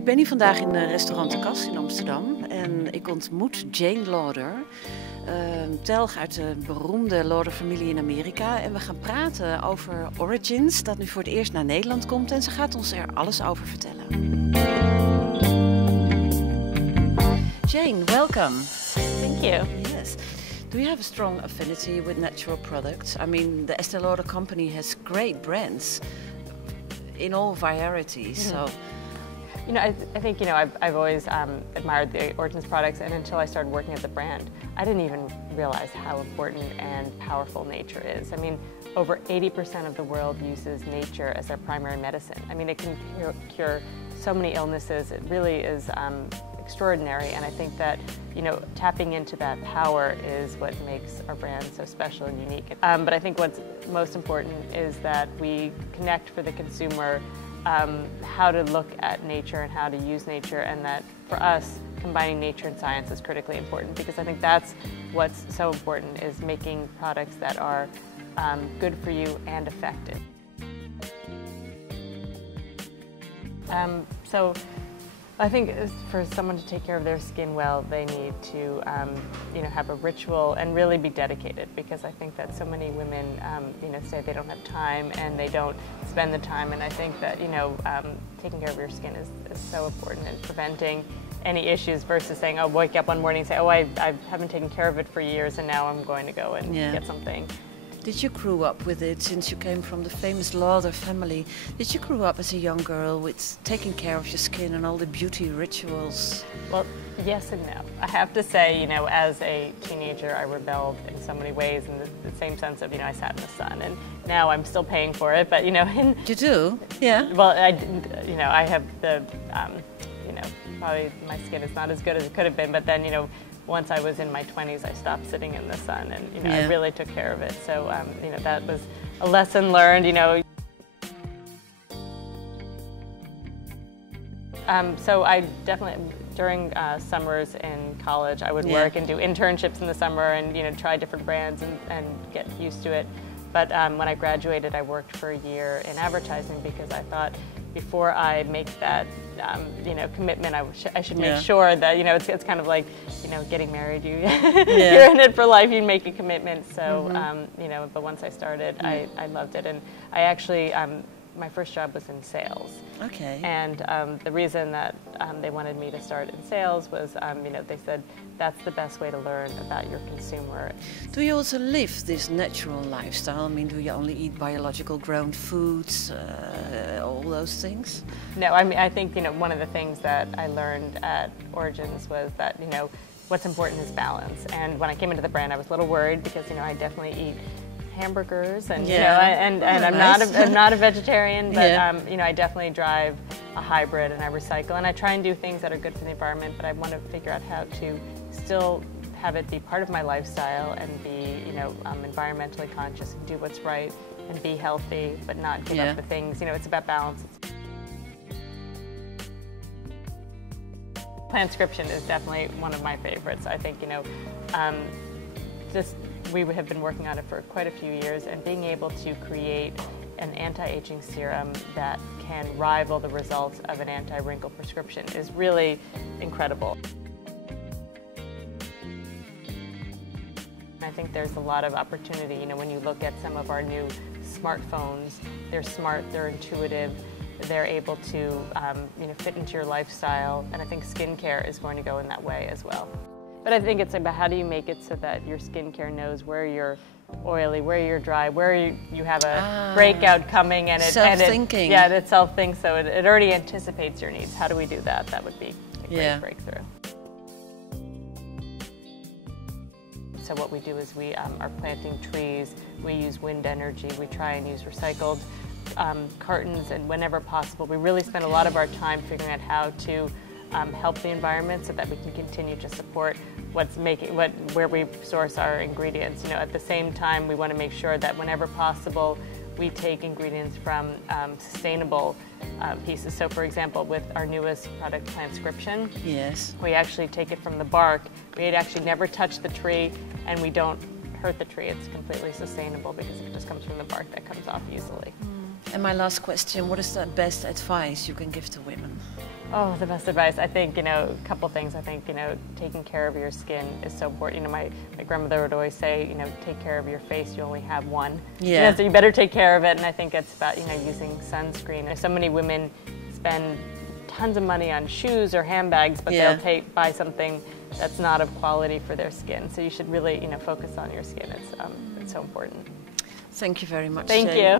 Ik ben hier vandaag in restaurant De Kast in Amsterdam en ik ontmoet Jane Lauder, telg uit de beroemde Lauder-familie in Amerika. En we gaan praten over Origins, dat nu voor het eerst naar Nederland komt, en ze gaat ons er alles over vertellen. Jane, welcome. Thank you. Yes. Do you have a strong affinity with natural products? I mean, the Estée Lauder company has great brands in all varieties. So, you know, I think, you know, I've always admired the Origins products, and until I started working at the brand, I didn't even realize how important and powerful nature is. I mean, over 80% of the world uses nature as their primary medicine. I mean, it can cure so many illnesses. It really is extraordinary, and I think that, you know, tapping into that power is what makes our brand so special and unique. But I think what's most important is that we connect for the consumer how to look at nature and how to use nature, and that for us, combining nature and science is critically important, because I think that's what's so important, is making products that are good for you and effective. So I think for someone to take care of their skin well, they need to you know, have a ritual and really be dedicated, because I think that so many women you know, say they don't have time and they don't spend the time, and I think that, you know, taking care of your skin is so important in preventing any issues versus saying, oh, wake up one morning and say, oh, I haven't taken care of it for years and now I'm going to go and get something. did you grow up with it since you came from the famous Lauder family? Did you grow up as a young girl with taking care of your skin and all the beauty rituals? Well, yes and no. I have to say, you know, as a teenager, I rebelled in so many ways, in the same sense of, you know, I sat in the sun, and now I'm still paying for it, but, you know. You do? Yeah. Well, you know, I have the, you know, probably my skin is not as good as it could have been, but then, you know, once I was in my 20s, I stopped sitting in the sun, and, you know, I really took care of it. So, you know, that was a lesson learned, you know. So I definitely, during summers in college, I would work and do internships in the summer and, you know, try different brands and get used to it. But when I graduated, I worked for a year in advertising, because I thought before I make that, you know, commitment, I should make sure that, you know, it's kind of like, you know, getting married. You're in it for life. You make a commitment. So, you know, but once I started, I loved it, and I actually. My first job was in sales. Okay. And the reason that they wanted me to start in sales was, you know, they said that's the best way to learn about your consumer. Do you also live this natural lifestyle? I mean, do you only eat biological grown foods, all those things? No, I mean, I think, you know, one of the things that I learned at Origins was that, you know, what's important is balance. And when I came into the brand, I was a little worried, because, you know, I definitely eat hamburgers, and you know, and I'm not a vegetarian, but you know, I definitely drive a hybrid, and I recycle, and I try and do things that are good for the environment, but I want to figure out how to still have it be part of my lifestyle and be, you know, environmentally conscious and do what's right and be healthy, but not give up the things. You know, it's about balance. Planscription is definitely one of my favorites. I think, you know, we have been working on it for quite a few years, and being able to create an anti-aging serum that can rival the results of an anti-wrinkle prescription is really incredible. I think there's a lot of opportunity, you know, when you look at some of our new smartphones. They're smart, they're intuitive, they're able to you know, fit into your lifestyle, and I think skincare is going to go in that way as well. But I think it's about how do you make it so that your skincare knows where you're oily, where you're dry, where you have a breakout coming, and self-thinking. It self-thinks, so it already anticipates your needs. How do we do that? That would be a great breakthrough. So what we do is we are planting trees, we use wind energy, we try and use recycled cartons, and whenever possible, we really spend a lot of our time figuring out how to help the environment so that we can continue to support where we source our ingredients. You know, at the same time, we want to make sure that whenever possible, we take ingredients from sustainable pieces. So, for example, with our newest product, Planscription, we actually take it from the bark. We actually never touch the tree, and we don't hurt the tree. It's completely sustainable because it just comes from the bark that comes off easily. And my last question, what is the best advice you can give to women? Oh, the best advice. I think, a couple things. I think, taking care of your skin is so important. My grandmother would always say, take care of your face, you only have one. Yeah. So you better take care of it. And I think it's about, using sunscreen. So many women spend tons of money on shoes or handbags, but they'll buy something that's not of quality for their skin. So you should really, focus on your skin. It's so important. Thank you very much. Thank Jane. you.